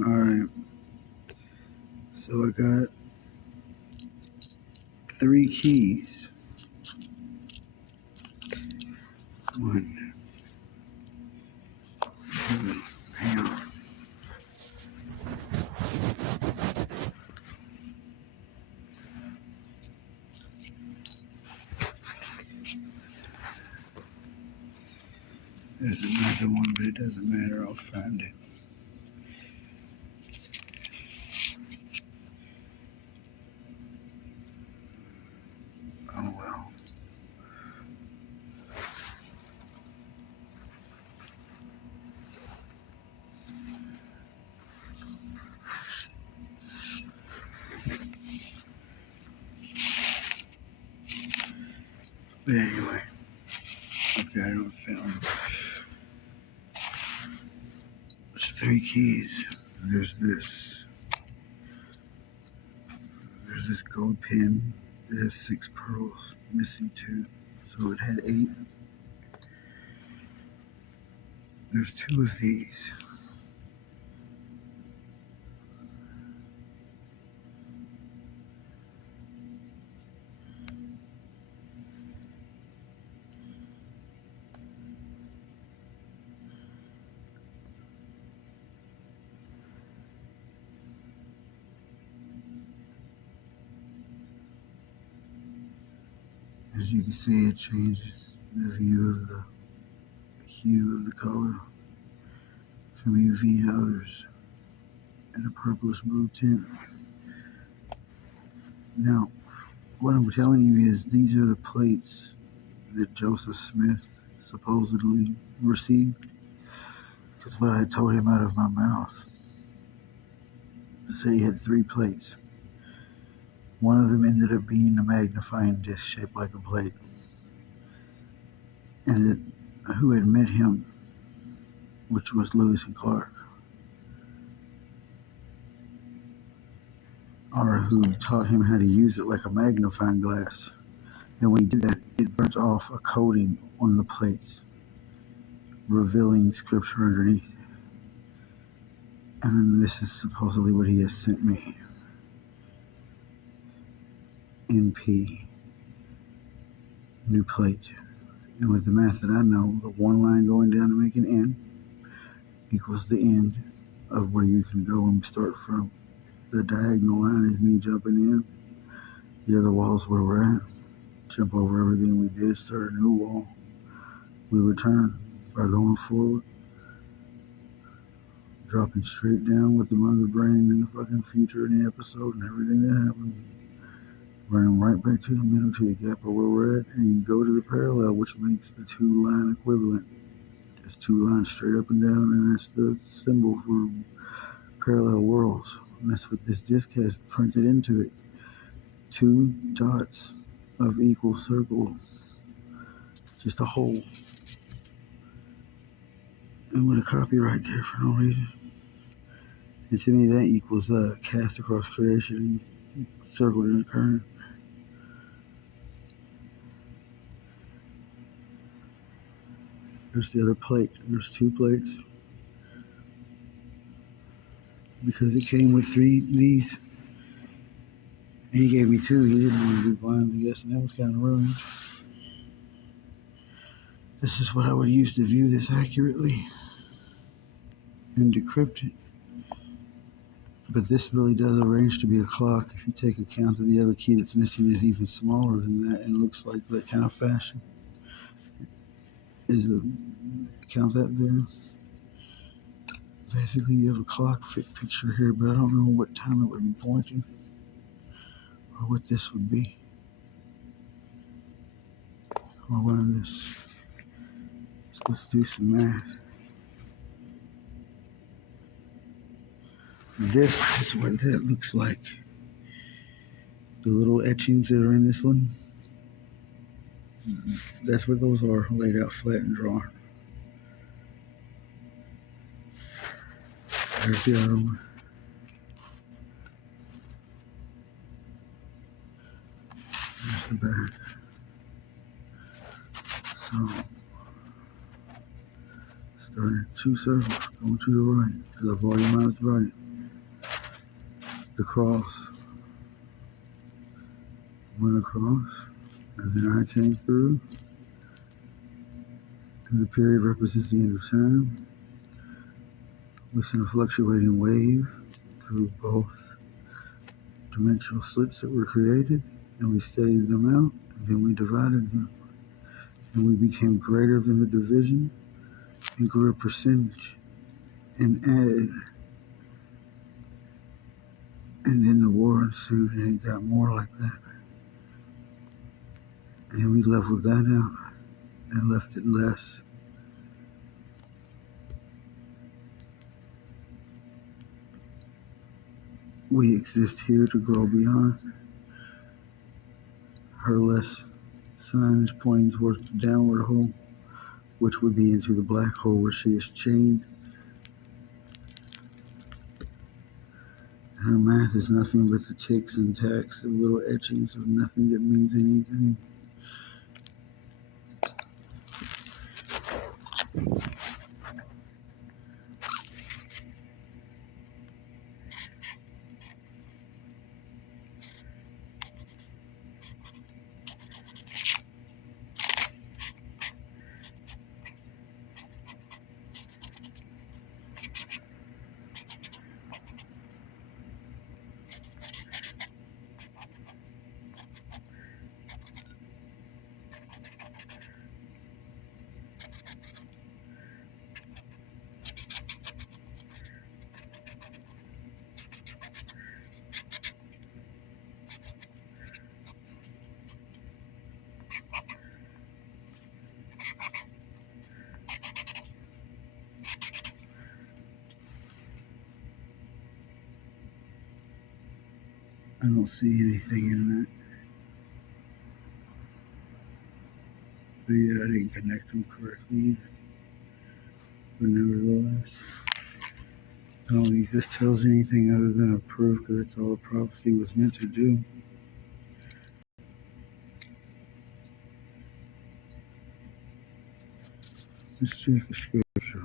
Alright, so I got 3 keys. One, two, hang on. There's another one, but it doesn't matter, I'll find it. Oh well. But anyway, I've got it on film. There's 3 keys. There's this. There's this gold pin that has 6 pearls, missing 2. So it had 8. There's 2 of these. As you can see, it changes the view of the hue of the color from UV to others in a purplish blue tint. Now, what I'm telling you is these are the plates that Joseph Smith supposedly received, because what I told him out of my mouth, I said he had 3 plates. One of them ended up being a magnifying disc shaped like a plate, and that who had met him, which was Lewis and Clark, or who taught him how to use it like a magnifying glass. And when he did that, it burnt off a coating on the plates, revealing scripture underneath. And then this is supposedly what he has sent me. NP, new plate. And with the math that I know, the one line going down to make an N equals the end of where you can go and start from. The diagonal line is me jumping in. The other wall's where we're at. Jump over everything we did, start a new wall. We return by going forward, dropping straight down with the mother brain in the fucking future in the episode and everything that happened. Running right back to the middle to the gap of where we're at, and you go to the parallel, which makes the 2-line equivalent. There's 2 lines straight up and down, and that's the symbol for parallel worlds. And that's what this disc has printed into it. 2 dots of equal circles, just a hole, and with a copyright there for no reason. And to me, that equals cast across creation and circled in a current. There's the other plate. There's 2 plates because it came with 3 of these. And he gave me 2. He didn't want to be blind, I guess, and that was kind of ruined. This is what I would use to view this accurately and decrypt it. But this really does arrange to be a clock. If you take account of the other key that's missing is even smaller than that and looks like that kind of fashion. Count that there. Basically, you have a clock fit picture here, but I don't know what time it would be pointing or what this would be. Or one of this. So let's do some math. This is what that looks like. The little etchings that are in this one, that's what those are, laid out flat and drawn. There's the other one. There's the back. So, starting 2 circles, going to the right, to the volume out to the right. the cross went across, and then I came through, and the period represents the end of time. We sent a fluctuating wave through both dimensional slits that were created, and we studied them out, and then we divided them, and we became greater than the division and grew a percentage and added, and then the war ensued, and it got more like that, and we leveled that out and left it less. We exist here to grow beyond. Her less sign is pointing towards the downward hole, which would be into the black hole where she is chained. Her math is nothing but the ticks and tacks of little etchings of nothing that means anything. I don't see anything in that. But yeah, I didn't connect them correctly either. But nevertheless, I don't think this tells anything other than a proof, because that's all a prophecy was meant to do. Let's check the scripture.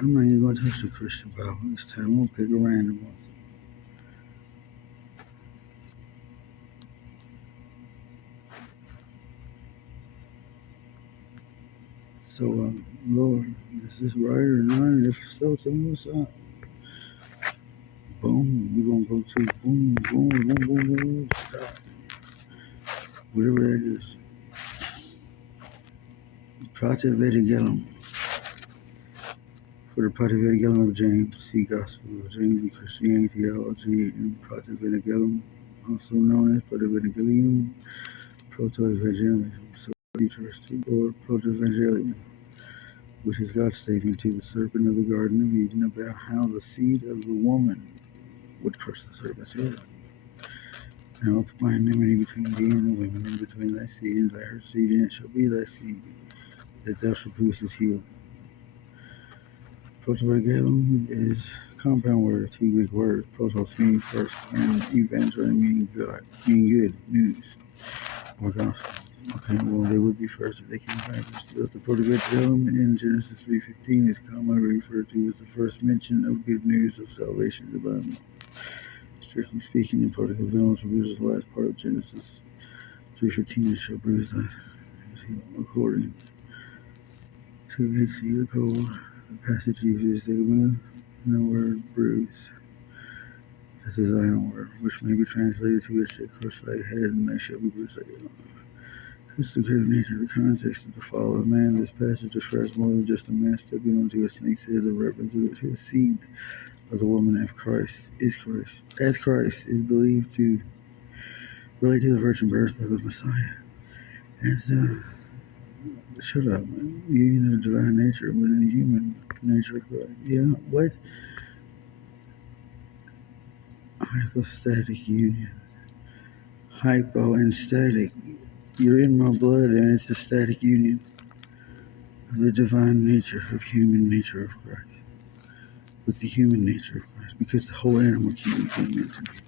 I'm not even going to touch the Christian Bible this time. I'm going to pick a random one. So, Lord, is this right or not? And if so, tell me what's up. Boom, we're going to go to boom, boom, boom, boom, boom, stop. Whatever that is. Prativedigelum. For the Prativedigelum of James, see Gospel of James in Christianity Theology, and Prativedigelum, also known as Prativedigelum, Proto-Evangelium, so futuristic, or Proto-Evangelium, which is God's statement to the serpent of the Garden of Eden about how the seed of the woman would crush the serpent's head. And I will put my enmity between thee and the women, and between thy seed and her seed, and it shall be thy seed, that thou shalt bruise his heel. Proto-Evangelium is a compound word, two Greek words, protos meaning first, and evangelium meaning God, meaning good, news, or gospel. Okay, well, they would be first if they came backwards. The Proto-Evangelium in Genesis 3:15 is commonly referred to as the first mention of good news of salvation in the Bible. Strictly speaking, the Proto-Evangelium bruises the last part of Genesis 3:15, it shall bruise thy heel, according to its either called. The passage uses sigma and the word bruise. This is thy own word, which may be translated to which shall crush thy head, and they shall be bruised thy heel. This is the great nature of the context of the fall of man. This passage describes more than just a man stepping onto a snake's head. The reference to the seed of the woman of Christ is Christ. As Christ is believed to relate to the virgin birth of the Messiah. As shut up, man. Union of the divine nature within the human nature of Christ. Yeah, what? Hypostatic union. Hypo and static. You're in my blood, and it's a static union of the divine nature of human nature of Christ with the human nature of Christ, because the whole animal kingdom came into me.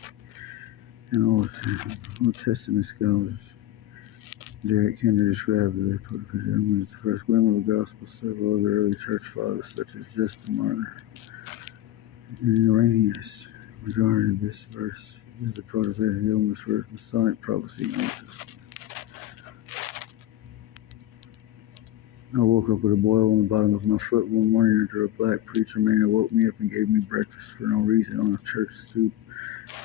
And all the time, Old Testament scholars Derek Kennedy described the prophet as the first glimmer of the gospel. Several other early church fathers, such as Justin Martyr and Irenaeus, regarded this verse as the prophetic of the first Masonic prophecy in the New Testament. I woke up with a boil on the bottom of my foot one morning after a black preacher man woke me up and gave me breakfast for no reason on a church stoop,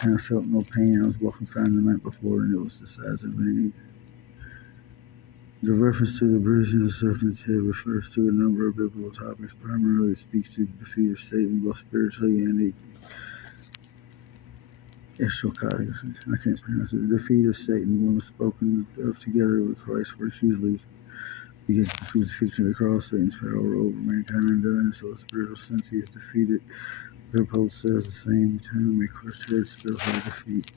and I felt no pain. I was walking fine the night before, and it was the size of an egg. The reference to the bruising of the serpent's head refers to a number of biblical topics. Primarily, it speaks to the defeat of Satan, both spiritually and eschatologically. I can't pronounce it. The defeat of Satan, when spoken of together with Christ's works, usually begins with the crucifixion of the cross. Satan's power over mankind undone, so the spiritual sense he is defeated. Leopold says at the same time, a crushed head spells out defeat.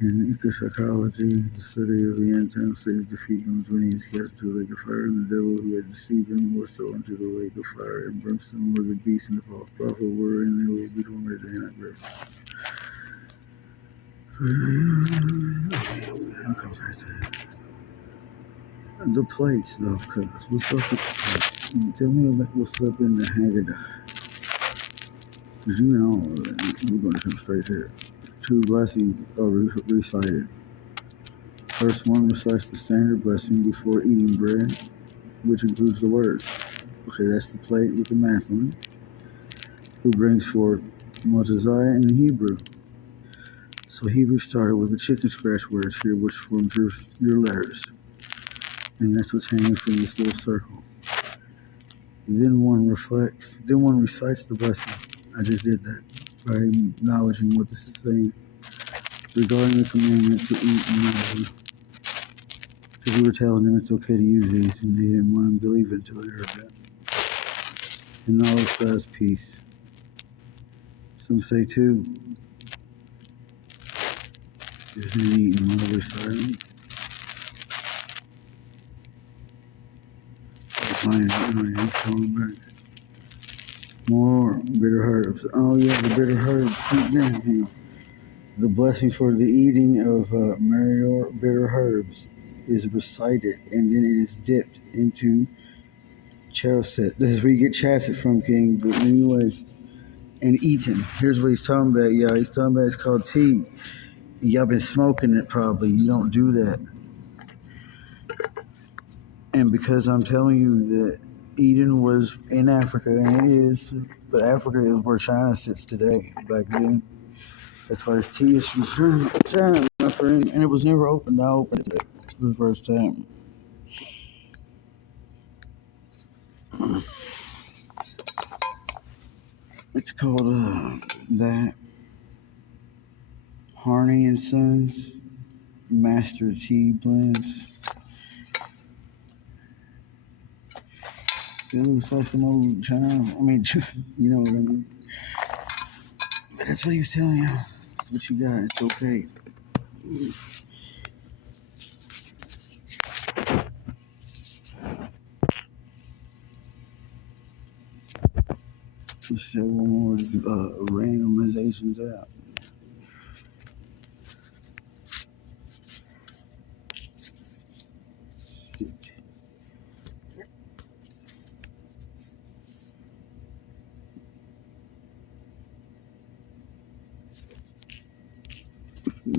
In eschatology, the study of the end time, Satan's defeat comes when he is cast into the lake of fire, and the devil who had deceived him was thrown into the lake of fire and brimstone, where the beast and the false prophet were, and they will be tormented day and night forever. I'll come back to that. The plates, though, cuz what's up with the plates? Tell me about what's up in the Haggadah. Because you know, we're going to come straight here. Two blessings are recited. First one recites the standard blessing before eating bread, which includes the words. Okay, that's the plate with the math on it. Who brings forth Multazai in Hebrew. So Hebrew started with the chicken scratch words here, which forms your letters. And that's what's hanging from this little circle. Then one recites the blessing. I just did that by acknowledging what this is saying regarding the commandment to eat and because we were telling them it's okay to use these, and they didn't want to believe it until they heard that. And knowledge God's peace. Some say too, is an eating while we're silent. More bitter herbs. Oh yeah, the bitter herbs. Keep going. The blessing for the eating of bitter herbs is recited, and then it is dipped into charoset. This is where you get chasset from, King. But anyway, and eaten. Here's what he's talking about, y'all. He's talking about it's called tea. Y'all been smoking it probably. You don't do that. And because I'm telling you that Eden was in Africa, and it is, but Africa is where China sits today. Back then, that's why this tea is from China, my friend. And it was never opened. I opened it for the first time. It's called that Harney and Sons Master Tea Blends. It looks like some old China. I mean, you know what I mean. But that's what he was telling you. That's what you got. It's okay. Let's show one more randomizations out.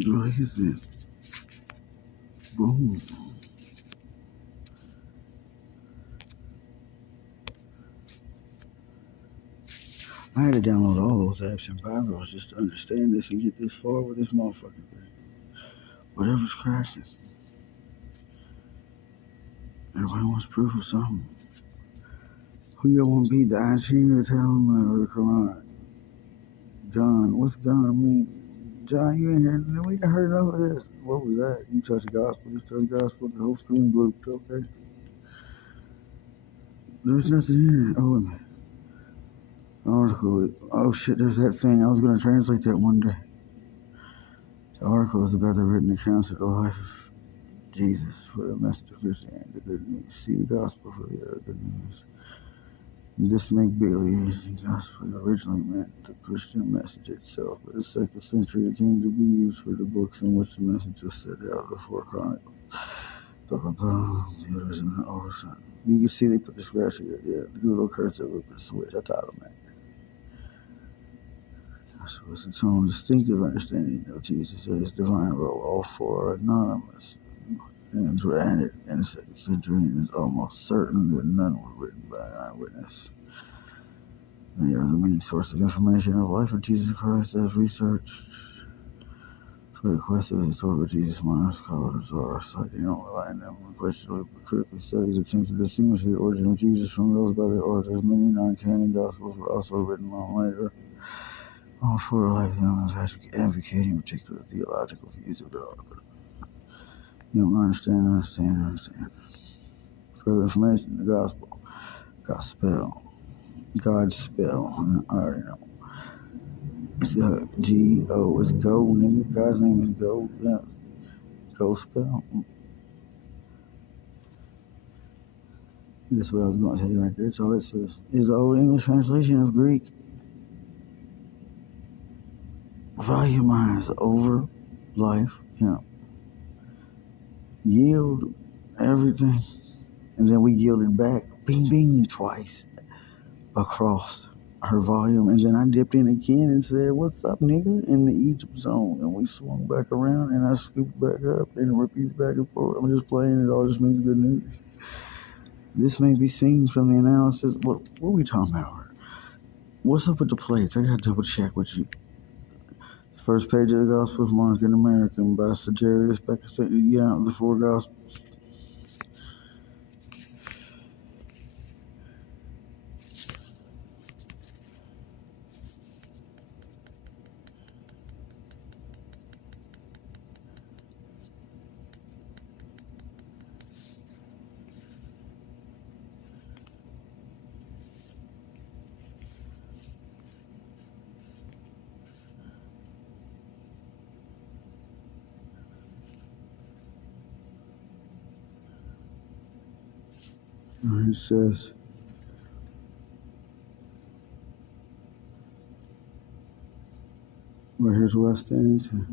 What is this? Boom. I had to download all those apps and buy those just to understand this and get this far with this motherfucking thing. Whatever's cracking. Everybody wants proof of something. Who y'all want to be, the I Ching or the Talmud or the Quran? John, what's John? I mean, John, you ain't heard, we ain't heard enough of this. What was that? You touch the gospel, just touch the gospel, the whole screen blew, okay? There's nothing here. Oh, article. Oh shit, there's that thing. I was going to translate that one day. The article is about the written accounts of the life of Jesus for the message of Christianity, the good news. See the gospel for the other good news. This make-believe gospel originally meant the Christian message itself, but in the 2nd century it came to be used for the books in which the message was set out, the 4 Chronicles, Computers in the ocean. You can see they put the scratch here. Yeah, the little cursor with the switch. I thought of that. So it's its own distinctive understanding of Jesus and his divine role. All four are anonymous and granted in the second century, and it's almost certain that none were written by an eyewitness. They are the main source of information of life of Jesus Christ as researched. For the quest of historical Jesus, modern scholars are citing on relying on unquestionably but critically studies attempt to distinguish the origin of Jesus from those by their authors. Many non-canon gospels were also written long later. All four are like them as advocating particular theological views of their author. You don't understand. Further information, the gospel, God's spell, I already know. It's G-O, it's go, nigga. God's name is go, yeah. Go spell. That's what I was going to tell you right there. That's all it says. It's the Old English translation of Greek. Volumize over life, yield everything. And then we yielded back, bing, bing, twice across her volume. And then I dipped in again and said, what's up, nigga, in the Egypt zone. And we swung back around and I scooped back up and it repeats back and forth. I'm just playing. It all just means good news. This may be seen from the analysis. What are we talking about? What's up with the plates? I gotta double check with you. First page of the Gospel of Mark, an American by Sagerius Becker. Yeah, the four Gospels. It says, well, here's where I stand into.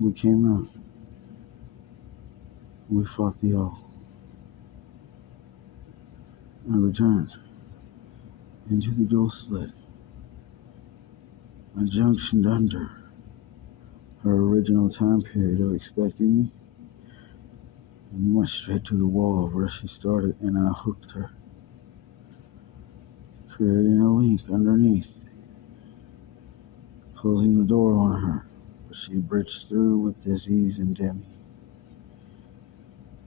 We came out. We fought the oath. I returned into the dual slit. I junctioned under her original time period of expecting me and went straight to the wall where she started, and I hooked her, creating a link underneath, closing the door on her, but she bridged through with disease and Demi.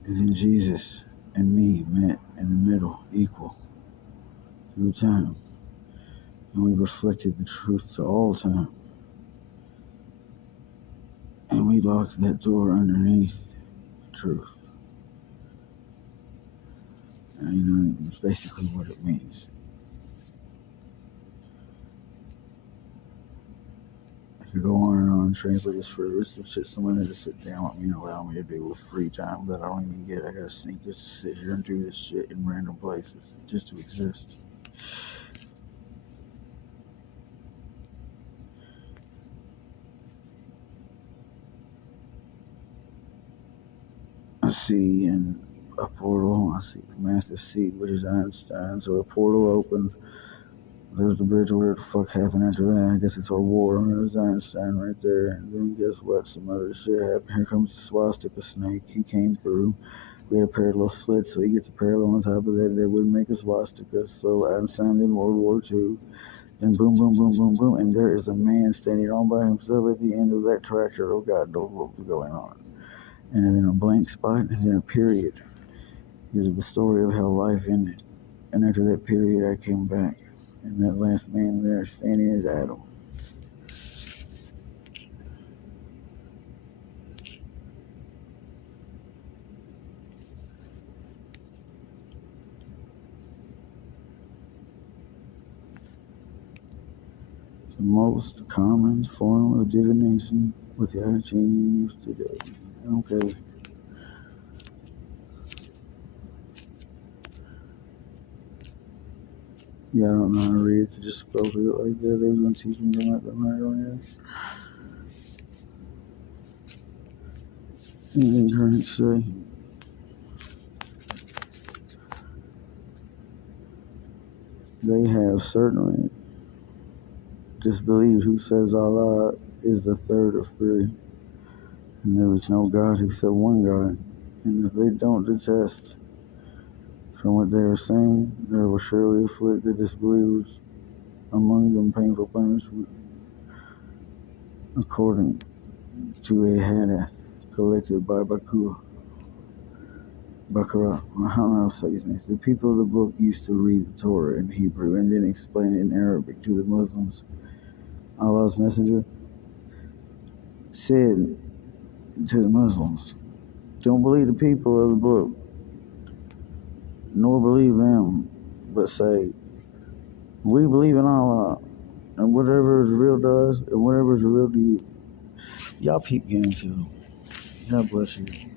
And then Jesus and me met in the middle, equal, through time, and we reflected the truth to all time. And we locked that door underneath the truth. And it's basically what it means. I could go on and on, translate this forever. It's some shit someone had to sit down with me and allow me to do with free time that I don't even get. I gotta sneak this to sit here and do this shit in random places just to exist. I see in a portal, I see the massive sea, which is Einstein. So the portal opened. There's the bridge. Where the fuck happened after that? I guess it's our war. There's Einstein right there. And then guess what? Some other shit happened. Here comes the swastika snake. He came through. We had a parallel slit, so he gets a parallel on top of that. That would make a swastika. So Einstein did World War II. Then boom, boom, boom, boom, boom. And there is a man standing all by himself at the end of that tractor. Oh God knows what was going on. And then a blank spot, and then a period. This is the story of how life ended. And after that period, I came back. And that last man there standing is Adam. The most common form of divination without changing used today. Okay. Yeah, I don't know how to read it. Just scroll through it like that. They was going to teach me about the matter on here. in current say. They have certainly disbelieved who says Allah is the third of three, and there is no God except one God. And if they don't detest from what they are saying, there will surely afflict the disbelievers among them painful punishment, according to a hadith collected by Bakura. I don't know how to say his name. The people of the book used to read the Torah in Hebrew and then explain it in Arabic to the Muslims. Allah's messenger said to the Muslims, don't believe the people of the book, nor believe them, but say, we believe in Allah, and whatever is real to us, and whatever is real to you. Y'all peep game too. God bless you.